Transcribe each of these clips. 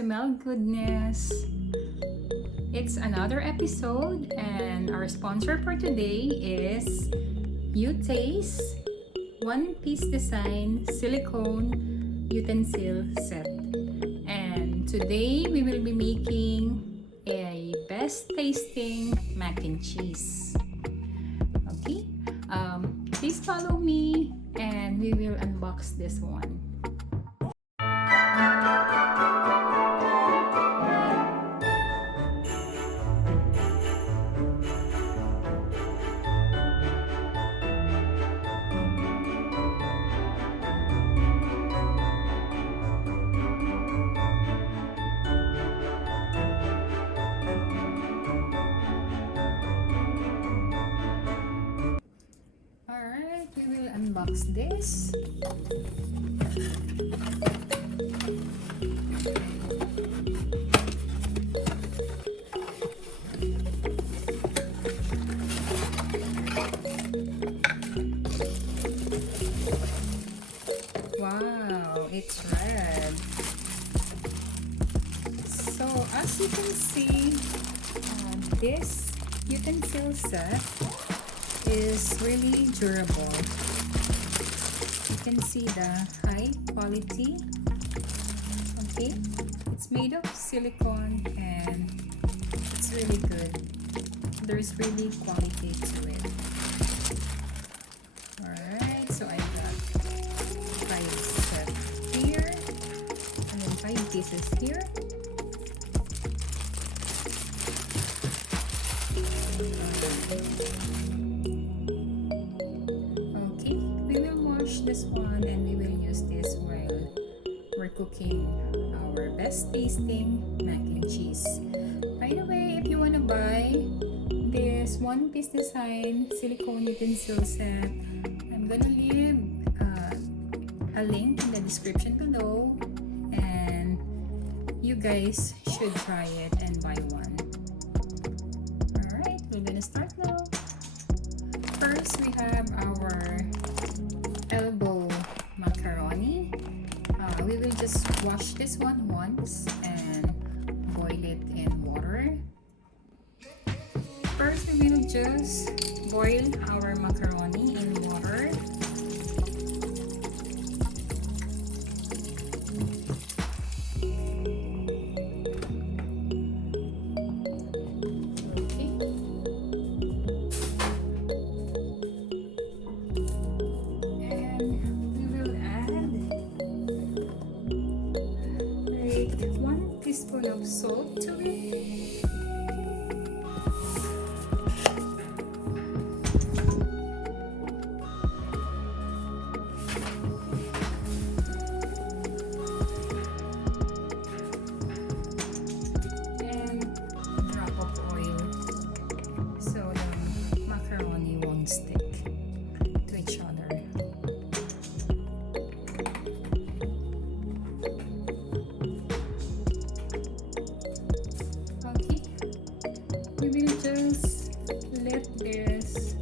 smell goodness. It's another episode, and our sponsor for today is Utaste one-piece design silicone utensil set. And today we will be making a best tasting mac and cheese. Okay, please follow me and we will unbox this one. We will unbox this. Wow, it's red. So as you can see, this utensil set is really durable. You can see the high quality. Okay, it's made of silicone and it's really good. There's really quality to it. Alright, so I got 5 sets here and then 5 pieces here. This one, and we will use this while we're cooking our best tasting mac and cheese. By the way, if you want to buy this one-piece design silicone utensil set, I'm gonna leave a link in the description below, and you guys should try it and buy one. Alright, we're gonna start now. First, we have our elbow macaroni. We will just wash this one once and boil it in water. First, we will just boil our macaroni in water. Teaspoon of salt to it. And a drop of oil so the macaroni won't stick to each other. We will just let this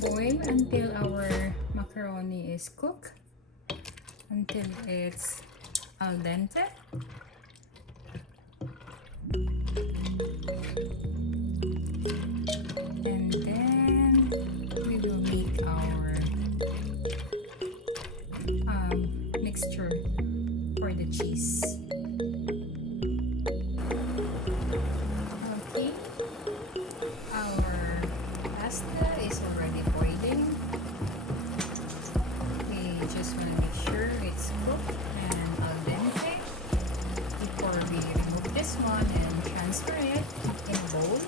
boil until our macaroni is cooked, until it's al dente. And then we will make our mixture for the cheese. Is already boiling. We just want to make sure it's cooked and al dente before we remove this one and transfer it in a bowl.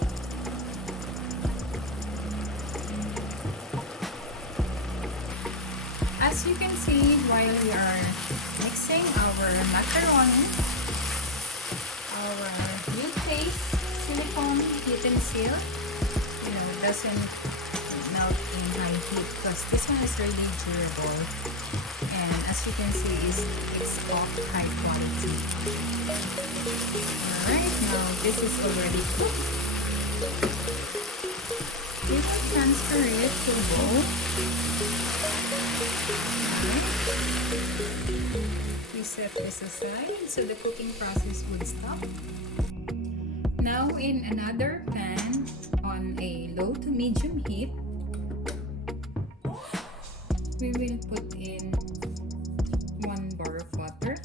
As you can see, while we are mixing our macaroni, our Utaste silicone utensil doesn't melt in high heat because this one is really durable, and as you can see it's of high quality. Alright, now this is already cooked. We will transfer it to a bowl. We set this aside so the cooking process would stop. Now in another pan on a low to medium heat, we will put in 1 bar of water.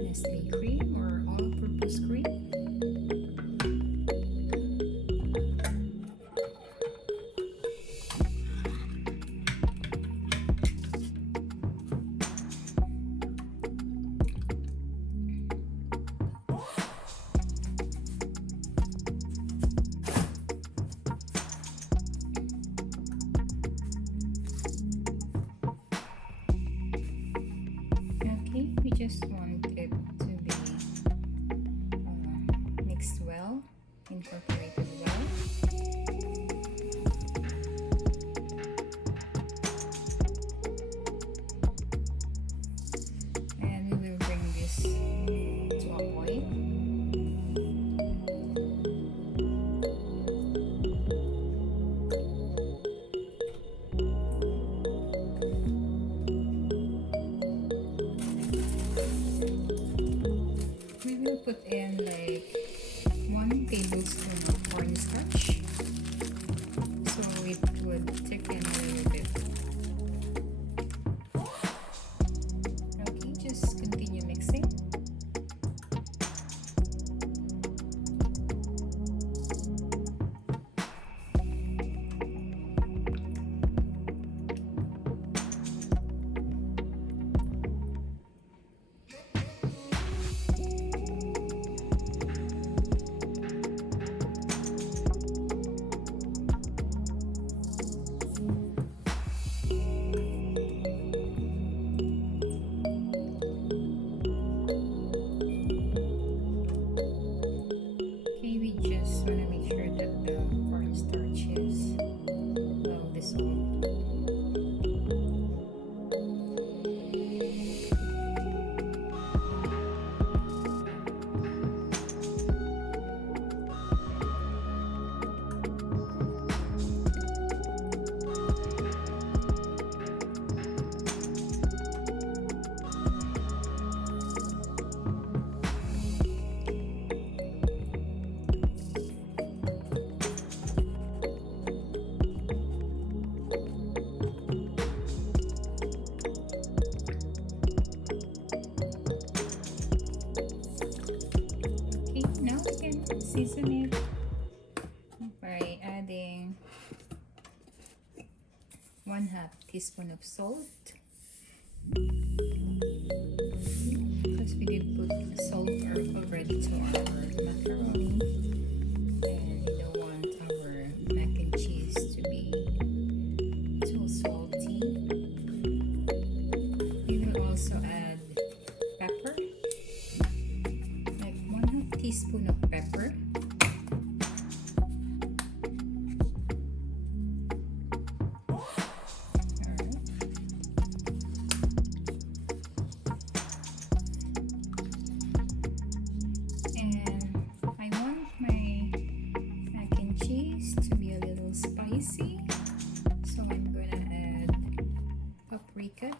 Nestle Cream or all-purpose cream. Okay, we just want it to be mixed well, incorporated well. And we will bring this to a boil. We will put in like 1 tablespoon of cornstarch, so it would thicken a little bit. Okay, just continue mixing. We just want to make sure that the cornstarch is well dissolved. Okay, now we can season it by adding 1/2 teaspoon of salt, because we did put salt already to our macaroni, and we don't want our mac and cheese to be too salty. We will also add pepper, like 1/2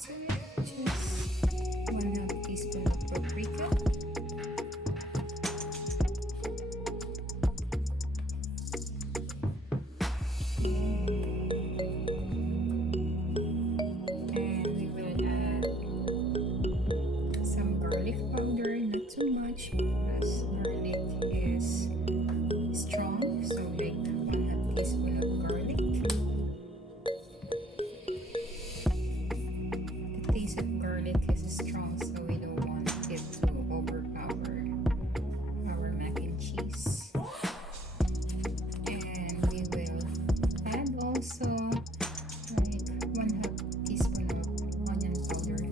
to it. Just 1/2 teaspoon of paprika. And we will add some garlic powder, not too much because garlic is strong, so like 1/2 teaspoon of garlic. The taste of garlic is strong, so we don't want it to overpower our mac and cheese. And we will add also like 1/2 teaspoon of onion powder.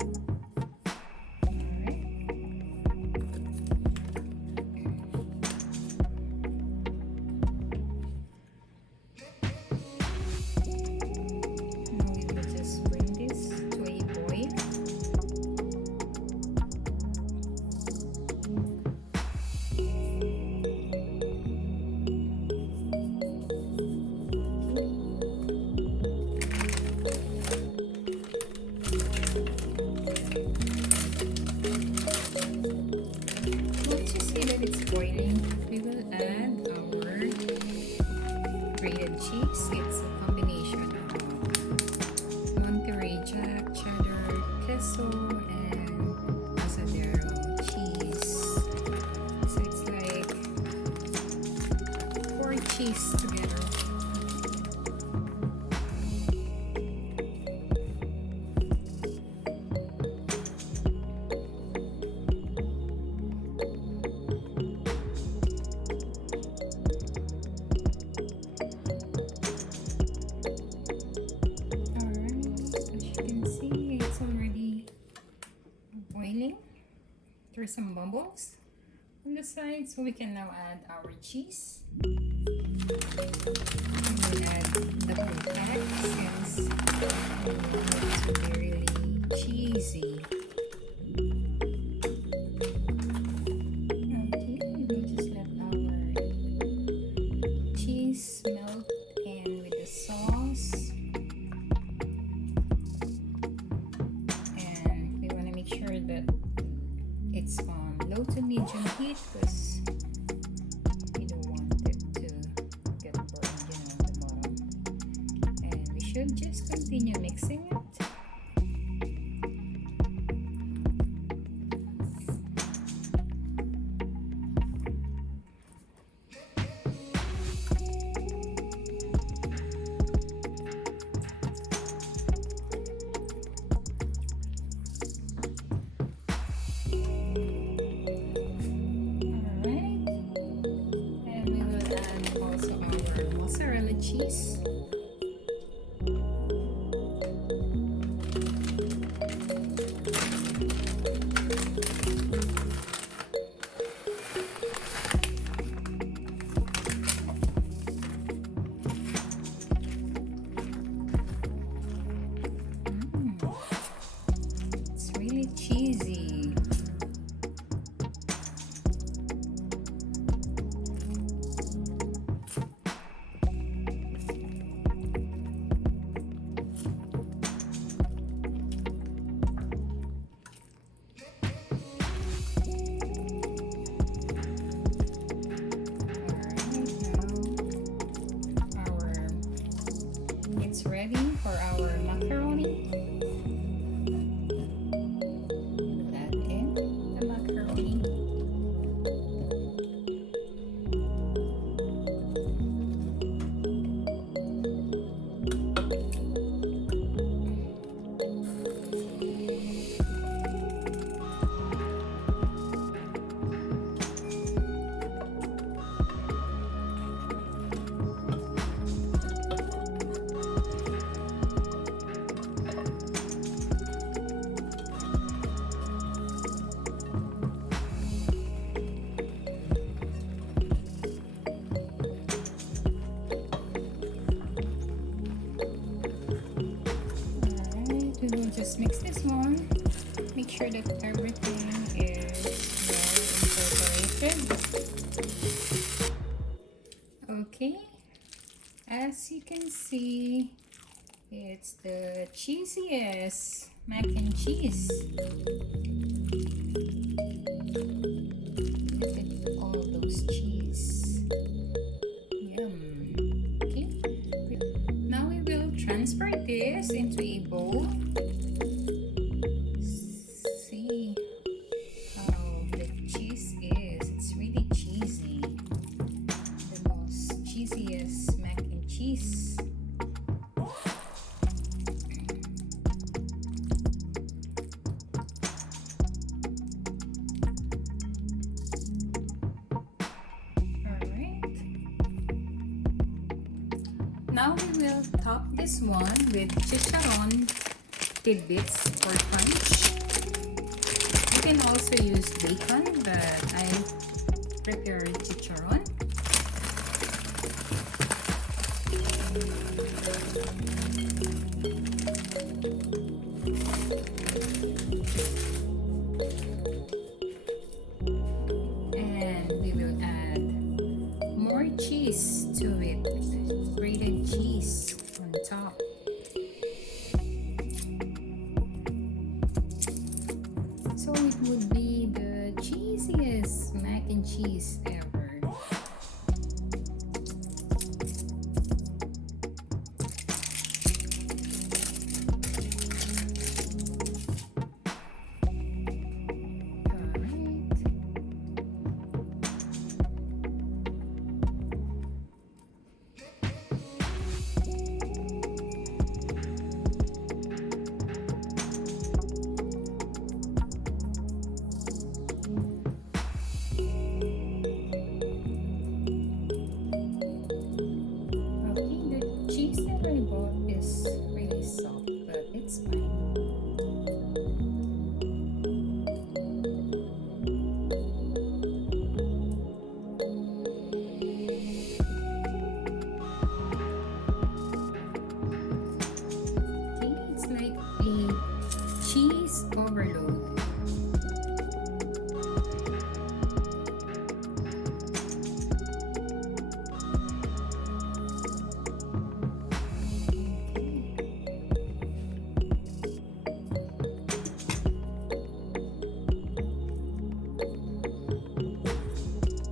Alright. Now we will just bring this to a boil. Once you see that it's boiling, we will add our grated cheese. It's a combination of Monterey Jack, cheddar, queso, and mozzarella cheese. So it's like 4 cheese together. Boiling. There's some bubbles on the side, so we can now add our cheese. And we'll add the whole pack since we want it to be really cheesy. Okay, we'll just let our cheese melt in with the sauce. Sure that it's on low to medium heat because we don't want it to get burned on the bottom. And we should just continue mixing it. Mozzarella cheese. It's really cheesy. Ready for our macaroni. We'll add in the macaroni. We will just mix this one. Make sure that everything is well incorporated. Okay, as you can see, It's the cheesiest mac and cheese. Look at all those cheese. Yum. Okay. Now we will transfer this into a bowl. See how the cheese is. It's really cheesy. The most cheesiest mac and cheese. Now we will top this one with Chicharon tidbits for crunch. You can also use bacon, but I prepared Chicharon. And we will add more cheese to it. Grated cheese on top. So it would be the cheesiest mac and cheese ever. Is really soft, but it's fine. Okay, it's like a cheese overload.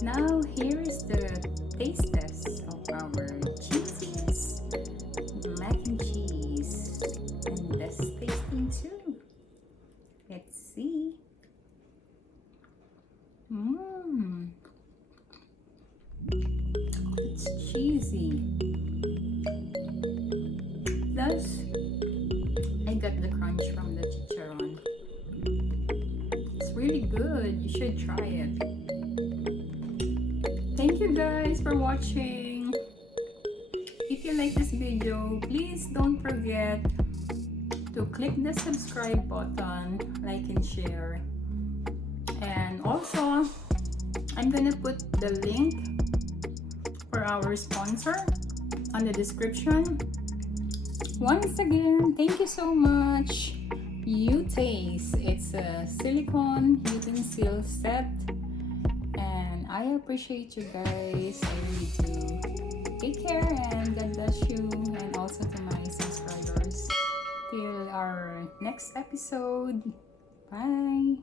Now here is the taste test of our cheesiest mac and cheese, and best tasting too. Let's see. It's cheesy. Plus, I got the crunch from the Chicharon. It's really good. You should try it. Thank you guys for watching. If you like this video, please don't forget to click the subscribe button, like and share. And also, I'm gonna put the link for our sponsor on the description. Once again, thank you so much. Utaste. It's a silicone utensil set. I appreciate you guys. I really do. Take care and God bless you, and also to my subscribers. Till our next episode. Bye.